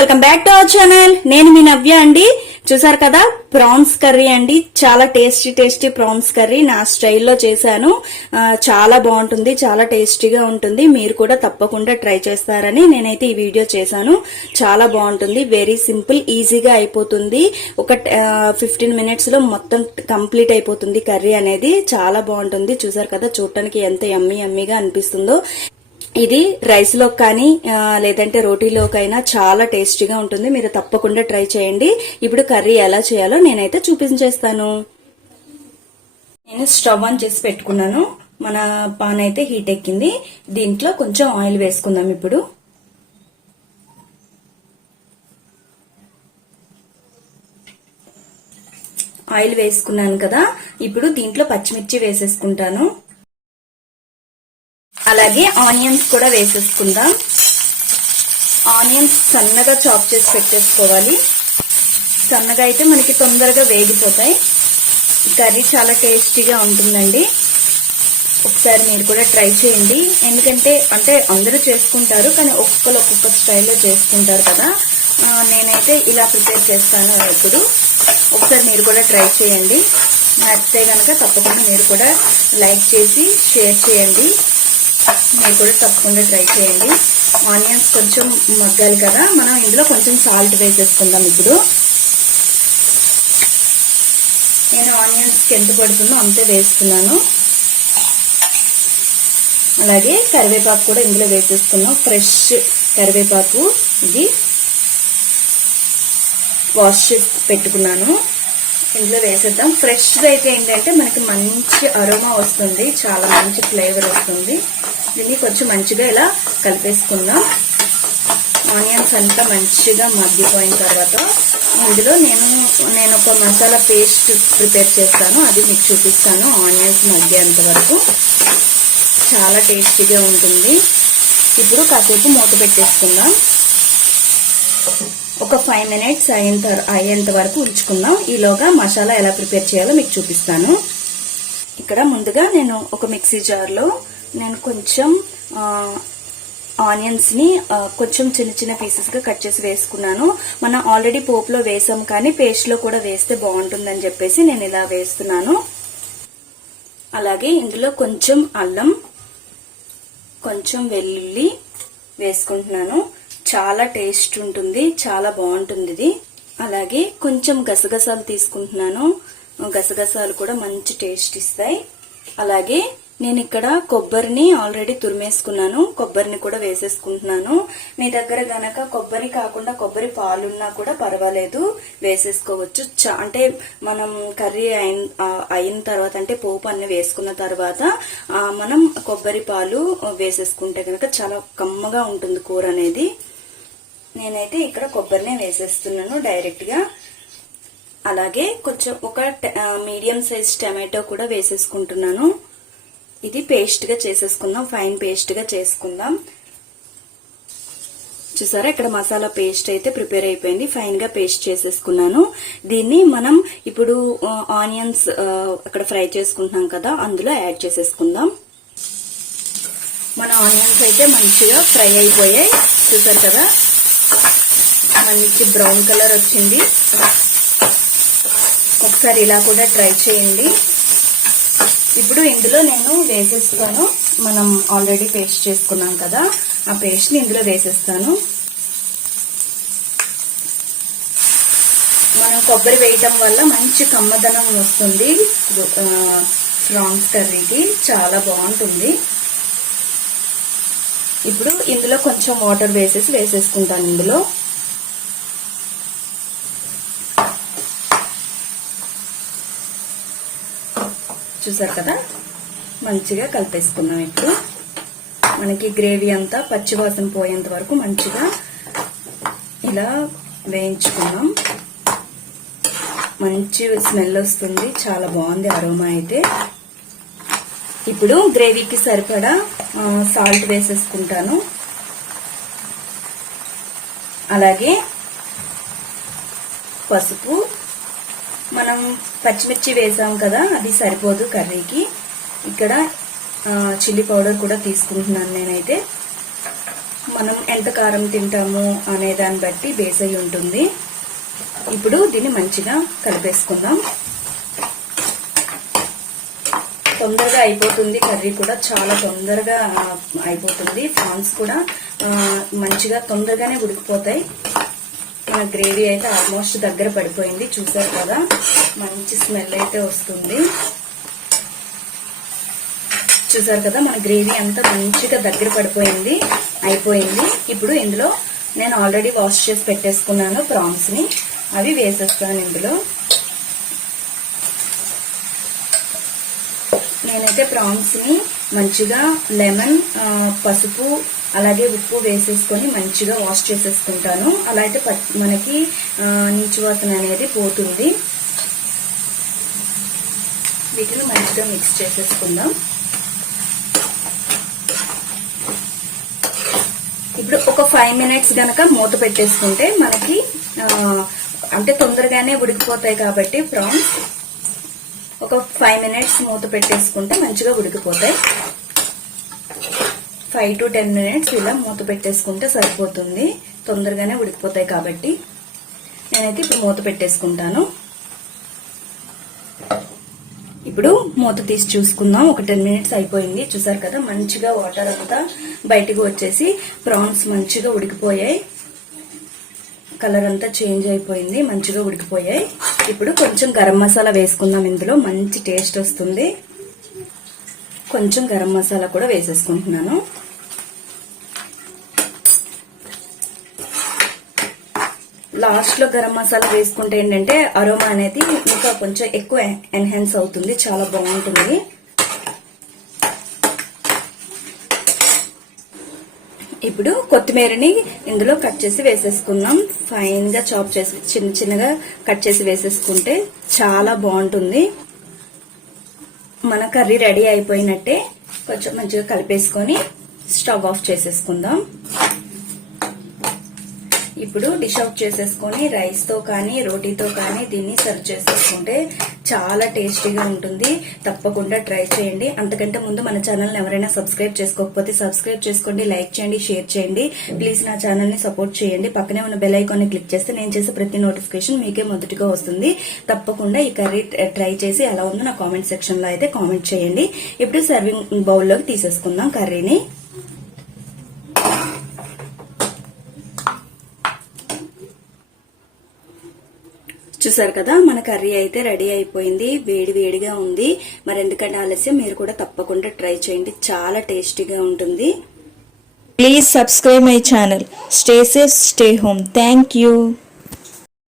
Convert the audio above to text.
Welcome back to our channel. నేను మీ నవ్య అండి. చూసారు కదా ప్రాన్స్ కర్రీ అండి. చాలా టేస్టీ ప్రాన్స్ కర్రీ నా స్టైల్లో చేశాను. చాలా బాగుంటుంది, చాలా టేస్టీగా ఉంటుంది. మీరు కూడా తప్పకుండా ట్రై చేస్తారని నేనైతే ఈ వీడియో చేశాను. చాలా బాగుంటుంది, వెరీ సింపుల్, ఈజీగా అయిపోతుంది. ఒక 15 మినిట్స్ లో మొత్తం కంప్లీట్ అయిపోతుంది కర్రీ అనేది. చాలా బాగుంటుంది. చూసారు కదా చూడటానికి ఎంత యమ్మీగా అనిపిస్తుందో. ఇది రైస్ లో కానీ లేదంటే రోటీలోకైనా చాలా టేస్టీగా ఉంటుంది. మీరు తప్పకుండా ట్రై చేయండి. ఇప్పుడు కర్రీ ఎలా చేయాలో నేనైతే చూపించేస్తాను. నేను స్టవ్ ఆన్ చేసి పెట్టుకున్నాను. మన పాన్ అయితే హీట్ ఎక్కింది. దీంట్లో కొంచెం ఆయిల్ వేసుకుందాం. ఇప్పుడు ఆయిల్ వేసుకున్నాను కదా, ఇప్పుడు దీంట్లో పచ్చిమిర్చి వేసేసుకుంటాను. అలాగే ఆనియన్స్ కూడా వేసేసుకుందాం. ఆనియన్స్ సన్నగా చాప్ చేసి పెట్టేసుకోవాలి. సన్నగా అయితే మనకి తొందరగా వేగిపోతాయి. కర్రీ చాలా టేస్టీగా ఉంటుందండి. ఒకసారి మీరు కూడా ట్రై చేయండి. ఎందుకంటే అందరూ చేసుకుంటారు, కానీ ఒక్కొక్క స్టైల్లో చేసుకుంటారు కదా. నేనైతే ఇలా ప్రిపేర్ చేస్తాను ఎప్పుడు. ఒకసారి మీరు కూడా ట్రై చేయండి. నచ్చితే కనుక తప్పకుండా మీరు కూడా లైక్ చేసి షేర్ చేయండి. మీరు కూడా తప్పకుండా ట్రై చేయండి. ఆనియన్స్ కొంచెం మగ్గాలి కదా, మనం ఇందులో కొంచెం సాల్ట్ వేసేసుకుందాం. ఇప్పుడు నేను ఆనియన్స్కి ఎంత పడుతుందో అంతే వేస్తున్నాను. అలాగే కరివేపాకు కూడా ఇందులో వేసేసుకున్నాం. ఫ్రెష్ కరివేపాకు, ఇది వాష్ చేసి పెట్టుకున్నాను. ఇందులో వేసేద్దాం. ఫ్రెష్గా అయితే ఏంటంటే మనకి మంచి అరోమా వస్తుంది, చాలా మంచి ఫ్లేవర్ వస్తుంది. దీన్ని కొంచెం మంచిగా ఇలా కలిపేసుకుందాం. ఆనియన్స్ అంతా మంచిగా మగ్గిపోయిన తర్వాత ఇందులో నేను ఒక మసాలా పేస్ట్ ప్రిపేర్ చేస్తాను. అది మీకు చూపిస్తాను. ఆనియన్స్ మగ్గేంత వరకు చాలా టేస్టీగా ఉంటుంది. ఇప్పుడు కాసేపు మూత పెట్టేసుకుందాం. ఒక 5 మినిట్స్ అయ్యేంత వరకు ఉంచుకుందాం. ఈలోగా మసాలా ఎలా ప్రిపేర్ చేయాలో మీకు చూపిస్తాను. ఇక్కడ ముందుగా నేను ఒక మిక్సీ జార్లో నేను కొంచెం ఆనియన్స్ ని కొంచెం చిన్న పీసెస్ గా కట్ చేసి వేసుకున్నాను. మనం ఆల్రెడీ పోపులో వేసాం, కానీ పేస్ట్ లో కూడా వేస్తే బాగుంటుందని చెప్పేసి నేను ఇలా వేస్తున్నాను. అలాగే ఇందులో కొంచెం అల్లం, కొంచెం వెల్లుల్లి వేసుకుంటున్నాను. చాలా టేస్ట్ ఉంటుంది, చాలా బాగుంటుంది ఇది. అలాగే కొంచెం గసగసాలు తీసుకుంటున్నాను. గసగసాలు కూడా మంచి టేస్ట్ ఇస్తాయి. అలాగే నేను ఇక్కడ కొబ్బరిని ఆల్రెడీ తురిమేసుకున్నాను. కొబ్బరిని కూడా వేసేసుకుంటున్నాను. మీ దగ్గర గనక కొబ్బరి కాకుండా కొబ్బరి పాలున్నా కూడా పర్వాలేదు, వేసేసుకోవచ్చు. అంటే మనం కర్రీ అయిన తర్వాత, అంటే పోపు అన్ని వేసుకున్న తర్వాత మనం కొబ్బరి పాలు వేసేసుకుంటే కనుక చాలా కమ్మగా ఉంటుంది కూర అనేది. నేనైతే ఇక్కడ కొబ్బరినే వేసేస్తున్నాను డైరెక్ట్ గా. అలాగే కొంచెం ఒక మీడియం సైజ్ టమాటో కూడా వేసేసుకుంటున్నాను. ఇది పేస్ట్ గా చేసేసుకుందాం, ఫైన్ పేస్ట్ గా చేసుకుందాం. చూసారా, ఇక్కడ మసాలా పేస్ట్ అయితే ప్రిపేర్ అయిపోయింది. ఫైన్ గా పేస్ట్ చేసేసుకున్నాను. దీన్ని మనం ఇప్పుడు ఆనియన్స్ అక్కడ ఫ్రై చేసుకుంటున్నాం కదా, అందులో యాడ్ చేసేసుకుందాం. మన ఆనియన్స్ అయితే మంచిగా ఫ్రై అయిపోయాయి. చూసారు కదా, మంచి బ్రౌన్ కలర్ వచ్చింది. ఒకసారి ఇలా కూడా ట్రై చేయండి. ఇప్పుడు ఇందులో నేను వేసేస్తాను. మనం ఆల్రెడీ పేస్ట్ చేసుకున్నాం కదా, ఆ పేస్ట్ ని ఇందులో వేసేస్తాను. మనం కొబ్బరి వేయటం వల్ల మంచి కమ్మదనం వస్తుంది ప్రాన్స్ కర్రీకి, చాలా బాగుంటుంది. ఇప్పుడు ఇందులో కొంచెం వాటర్ వేసేసుకుంటాను. ఇందులో చూసారు కదా, మంచిగా కలిపేసుకున్నాం. ఇప్పుడు మనకి గ్రేవీ అంతా పచ్చివాసన పోయేంత వరకు మంచిగా ఇలా వేయించుకున్నాం. మంచి స్మెల్ వస్తుంది, చాలా బాగుంది అరోమా అయితే. ఇప్పుడు గ్రేవీకి సరిపడా సాల్ట్ వేసేసుకుంటాను. అలాగే పసుపు, మనం పచ్చిమిర్చి వేసాం కదా, అది సరిపోదు కర్రీకి. ఇక్కడ చిల్లీ పౌడర్ కూడా తీసుకుంటున్నాను నేనైతే. మనం ఎంత కారం తింటాము అనే దాన్ని బట్టి బేస్ అయి ఉంటుంది. ఇప్పుడు దీన్ని మంచిగా కలిపేసుకుందాం. తొందరగా అయిపోతుంది, కర్రీ కూడా చాలా తొందరగా అయిపోతుంది. ప్రాన్స్ కూడా మంచిగా తొందరగానే ఉడికిపోతాయి. మన గ్రేవీ అయితే ఆల్మోస్ట్ దగ్గర పడిపోయింది, చూసారు కదా, మంచి స్మెల్ అయితే వస్తుంది. చూసారు కదా, మన గ్రేవీ అంతా మంచిగా దగ్గర పడిపోయింది, అయిపోయింది. ఇప్పుడు ఇందులో నేను ఆల్రెడీ వాష్ చేసి పెట్టేసుకున్నాను ప్రాన్స్ ని, అవి వేసేస్తాను ఇందులో. నేనైతే ప్రాన్స్ ని మంచిగా లెమన్, పసుపు అలాగే ఉప్పు వేసేసుకొని మంచిగా వాష్ చేసేసుకుంటాను. అలా అయితే మనకి నీచు వాసన అనేది పోతుంది. వీటిని మంచిగా మిక్స్ చేసేసుకుందాం. ఇప్పుడు ఒక 5 మినిట్స్ గనక మూత పెట్టేసుకుంటే మనకి అంటే తొందరగానే ఉడికిపోతాయి కాబట్టి ప్రాన్స్ ఒక 5 మినిట్స్ మూత పెట్టేసుకుంటే మంచిగా ఉడికిపోతాయి. 5 to 10 మినిట్స్ ఇలా మూత పెట్టేసుకుంటే సరిపోతుంది, తొందరగానే ఉడికిపోతాయి కాబట్టి. నేనైతే ఇప్పుడు మూత పెట్టేసుకుంటాను. ఇప్పుడు మూత తీసి చూసుకుందాం. ఒక 10 మినిట్స్ అయిపోయింది. చూసారు కదా, మంచిగా వాటర్ అంతా బయటకు వచ్చేసి ప్రాన్స్ మంచిగా ఉడికిపోయాయి. కలర్ అంతా చేంజ్ అయిపోయింది, మంచిగా ఉడికిపోయాయి. ఇప్పుడు కొంచెం గరం మసాలా వేసుకుందాం. ఇందులో మంచి టేస్ట్ వస్తుంది. కొంచెం గరం మసాలా కూడా వేసేసుకుంటున్నాను. లాస్ట్ లో గరం మసాలా వేసుకుంటే ఏంటంటే అరోమా అనేది ఇంకా కొంచెం ఎక్కువ ఎన్హాన్స్ అవుతుంది, చాలా బాగుంటుంది. ఇప్పుడు కొత్తిమీరని ఇందులో కట్ చేసి వేసేసుకుందాం. ఫైన్ గా చాప్ చేసి చిన్న చిన్నగా కట్ చేసి వేసేసుకుంటే చాలా బాగుంటుంది. మన కర్రీ రెడీ అయిపోయినట్టే. కొంచెం మంచిగా కలిపేసుకొని స్టవ్ ఆఫ్ చేసేసుకుందాం. ఇప్పుడు డిష్ అవుట్ చేసేసుకొని రైస్ తో కానీ రోటీతో కానీ దీన్ని సర్వ్ చేసేసుకుంటే చాలా టేస్టీగా ఉంటుంది. తప్పకుండా ట్రై చేయండి. అంతకంటే ముందు మన ఛానల్ ఎవరైనా సబ్స్క్రైబ్ చేసుకోకపోతే సబ్స్క్రైబ్ చేసుకోండి, లైక్ చేయండి, షేర్ చేయండి. ప్లీజ్ నా ఛానల్ ని సపోర్ట్ చేయండి. పక్కనే ఉన్న బెల్ ఐకాన్ ని క్లిక్ చేస్తే నేను చేసే ప్రతి నోటిఫికేషన్ మీకే మొదటిగా వస్తుంది. తప్పకుండా ఈ కర్రీ ట్రై చేసి ఎలా ఉందో నా కామెంట్ సెక్షన్ లో అయితే కామెంట్ చేయండి. ఇప్పుడు సర్వింగ్ బౌల్లోకి తీసేసుకుందాం కర్రీని. చూసారు కదా, మన కర్రీ అయితే రెడీ అయిపోయింది. వేడి వేడిగా ఉంది. మరి ఎందుకంటే ఆలస్యం, మీరు కూడా తప్పకుండా ట్రై చేయండి, చాలా టేస్టీగా ఉంటుంది. Please subscribe my channel. Stay safe, stay home. Thank you.